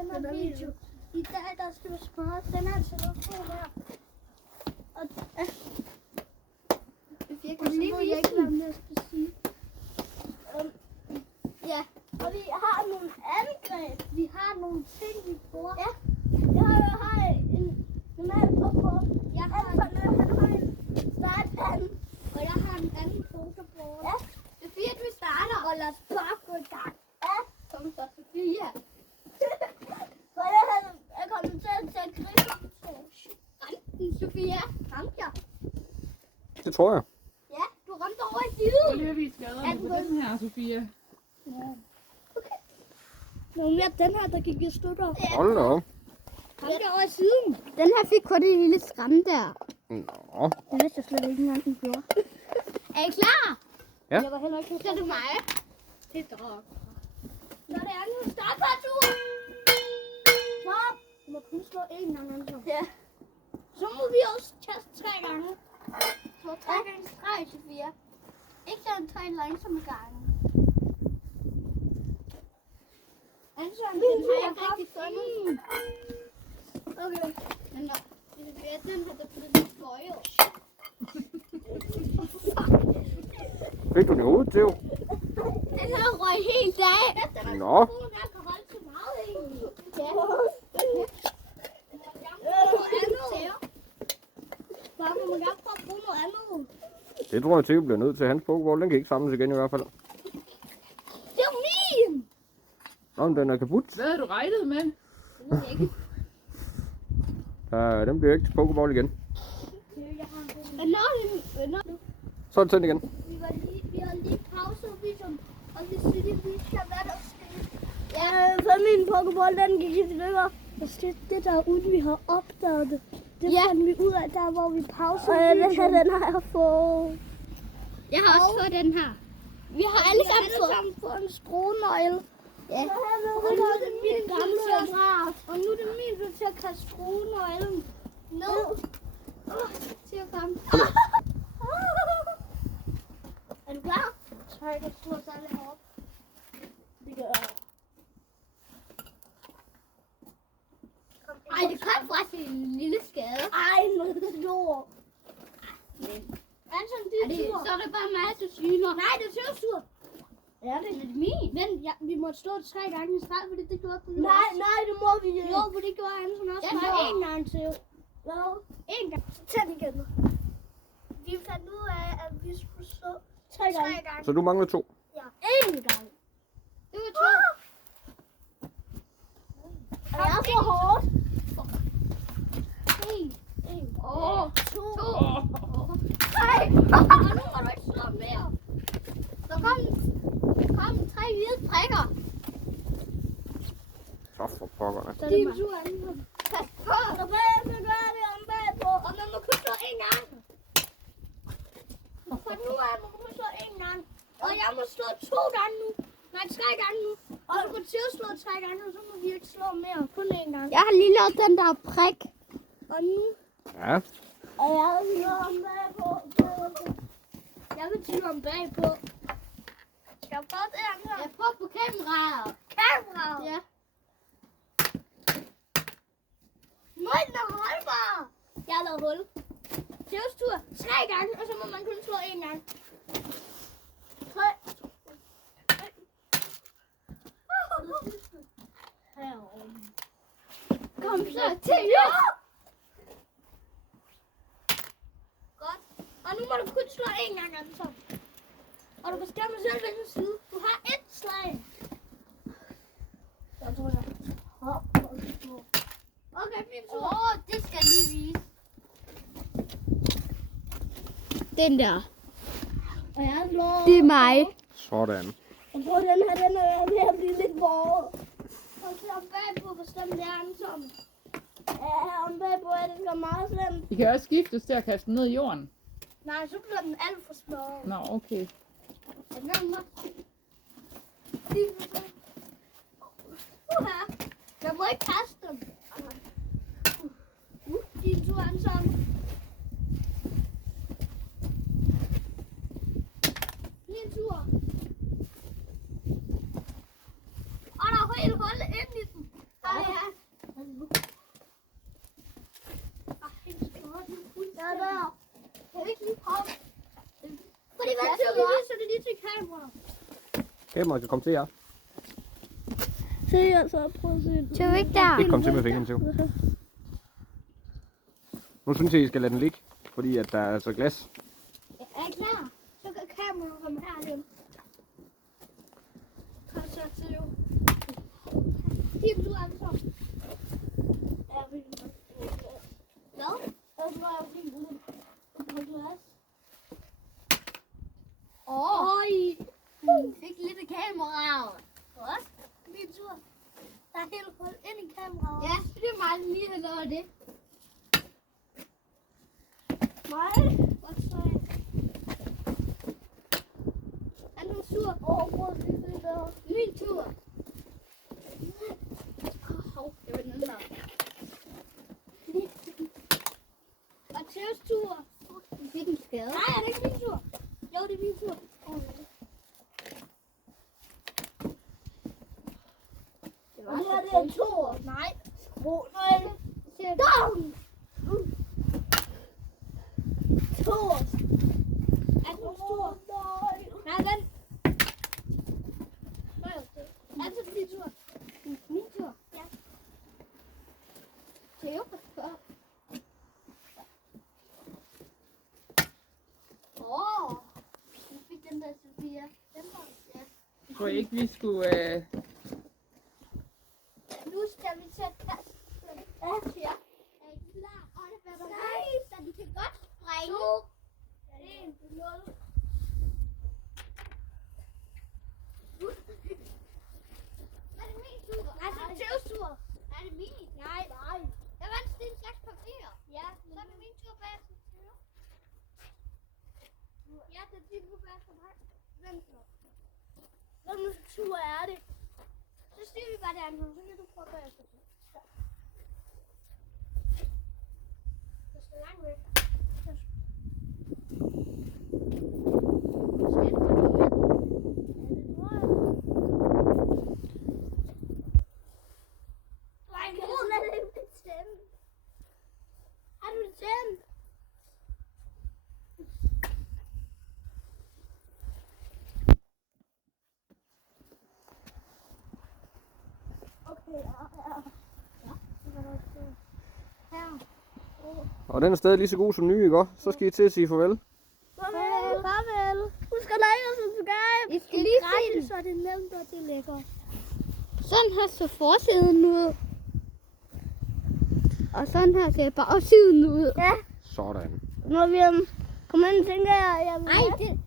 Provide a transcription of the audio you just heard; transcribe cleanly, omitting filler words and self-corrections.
Den her video. I dag, der skal vi smøre den her telefon her. Og så må jeg ikke være med, jeg skal sige. Ja, og vi har nogle angreb. Vi har nogle ting, vi bruger. Ja, jeg har en normal popcorn. Jeg har en startpande. Og jeg har en anden fotoboard. Ja, Sofia, du starter. Og lad os bare gå i gang. Ja, kom så, Sofia. For jeg kommer til at gribe ramten, Sofia. Ramte jeg? Det tror jeg. Ja, du ramte over i siden. Så lige har vi skaderne på den her, Sofia. Ja. Okay. Nogle mere den her, der gik i stykker. Ja. Hold da op. Ramte jeg over i siden. Den her fik kun det lille skræmme der. Nå. Det vidste jeg slet ikke engang, den gjorde. Er I klar? Ja. Jeg var heller ikke. Så er det mig. Det er drog. Når det er nu, start på tur. Stop. Du må kun slå en gang, altså. Ja. Så må vi også kaste 3 gange. Så 3 gange streg, Sofia. Ikke sådan 3 langsomme gange. Ansøren, den har jeg rigtig fundet. Okay. Men når den har det blevet lidt bøjet. Fik du den i hovedet, Theo? Den har røget helt af. Nå. Den her kan holde til meget egentlig. Ja. Bare man må gerne prøve at bruge noget andet. Det tror jeg, Theo bliver nødt til. Hans pokeball, den kan ikke samles igen i hvert fald. Det er jo min! Nå, men den er kaput. Hvad har du regnet med? Det ved jeg ikke. Den bliver ikke til pokeball igen. Så er det tændt igen. Vi har lige pauset videoen, og vi siger, vi skal hvad der sker. Ja, så min pokeball, den gik i stykker. Det der uden vi har opdaget det. Det fandt vi ud af der, hvor vi pausede videoen. Den har jeg fået. Jeg har også fået den her. Vi har alle sammen fået en skruenøgle. Ja. Og nu er det min gamle apparat. Og nu er det min tur til at kaste skruenøglen ned. Til at komme. Er du klar? Så jeg kan slå særlig hårdt. Det gør jeg. Ej, det kom faktisk en lille skade. Ej, noget stor. Anton, det er sur. Så er det bare mig, der syner. Nej, det er sur. Ja, det er min. Men ja, vi må stå 3 gange i streg, fordi det gjorde du. Nej, det må vi ikke. Jo, for det gjorde Anton også. Jeg har 1 gang til. Hvad? 1 gang. Så tæt igen. Vi fandt ud af, at vi skulle stå 3 gange. Så du mangler 2. Ja, 1 gang. Det var 2. Er jeg for hårdt? 1. 2. 3. Og nu må du ikke slå mere. Så kom 3 hvide prikker. Så for pokkerne. Så er det mig. Pas på. Så gør vi om bagpå. Og man må kun slå 1 gang. For nu er man kun slå 1 gang. Og jeg må slå 2 gange nu. Nej, 3 gange nu. Og du kan til at slå 3 gange, og så må vi ikke slå mere. Kun 1 gang. Jeg har lige lavet den der prik. Og nu Ja. og jeg vil slå om bagpå. Jeg vil slå om bagpå. Skal jeg prøve det her? Jeg prøver på kameraet. Kameraet? Ja. Nej, den er holdbar. Jeg har lavet hul. Theos tur 3 gange, og så må man kun slå 1 gang. 3. Kom så, Theo! Godt. Og nu må du kun slå 1 gang, Anton. Og du bestemmer selv, hvilken side. Du har 1 slag. Jeg tror, jeg. Okay, min tur. Det skal jeg lige vise. Den der. Og jeg slår. Det er mig. Sådan. Jeg tror, den her den er ved at blive lidt våget. Og så om bagpå, hvor slemt det er, Anton. Ja, om bagpå er det så meget slemt. I kan også skiftes til at kaste den ned i jorden. Nej, så bliver den alt for små. Nå, okay. Den er nok. Jeg må ikke kaste dem. Din tur, Anton. Min tur. Og der er helt hul ind i den. Kameraet skal komme til jer. Se, altså, prøv at se. Tog ikke der? Ikke komme til med fingeren til. Nu synes jeg, I skal lade den ligge, fordi at der er altså glas. Er I klar? Så kan kameraet komme herhen. Kom så til. Tim, du er altså. Ja, vi kan. Hvad? Og så var jeg fint ud på glas. Oj! Fik lidt af kameraet. Også? Min tur. Der er helt hul ind i kameraet. Ja, det er mig, der lige har lavet det. Mig? Hvad så? Er du sur? Prøv at se det der. Min tur. Hov, det var den der. Og Theos tur. Vi fik en skade. Nej, er det ikke min tur? Jo, det er min tur. Og nu er det to. Nej. Skru. Nej. Down. To. Er du stor? Nej, vent. Er det din tur? Min tur? Ja. Theo. Du fik den der, Sofia. Den var, ja. Tror I ikke, vi skulle... Nu skal vi til at kaste den af her. Er I klar? Nej, så den kan godt springe. 1, 0. Er det min tur? Nej, det er Theos tur. Er det min? Nej. Jeg vandt sten, saks, papir. Ja, så er det min tur bag til Theo. Ja, det er din tur bag til mig. Vent nu. Hvem tur er det? Så styrer vi bare det andet, så kan du prøve at gøre efter det. Så skal langt væk. Har du det tændt? Og den er stadig lige så god som ny, ikke også? Så skal I til at sige farvel. Farvel. Husk at like og subscribe. I skal lige se den. Så er det nemt, og det er lækker. Sådan her så forsiden ud. Og sådan her ser bagsiden ud. Ja, Sådan. når vi kommer ind, tænker jeg, Ej, det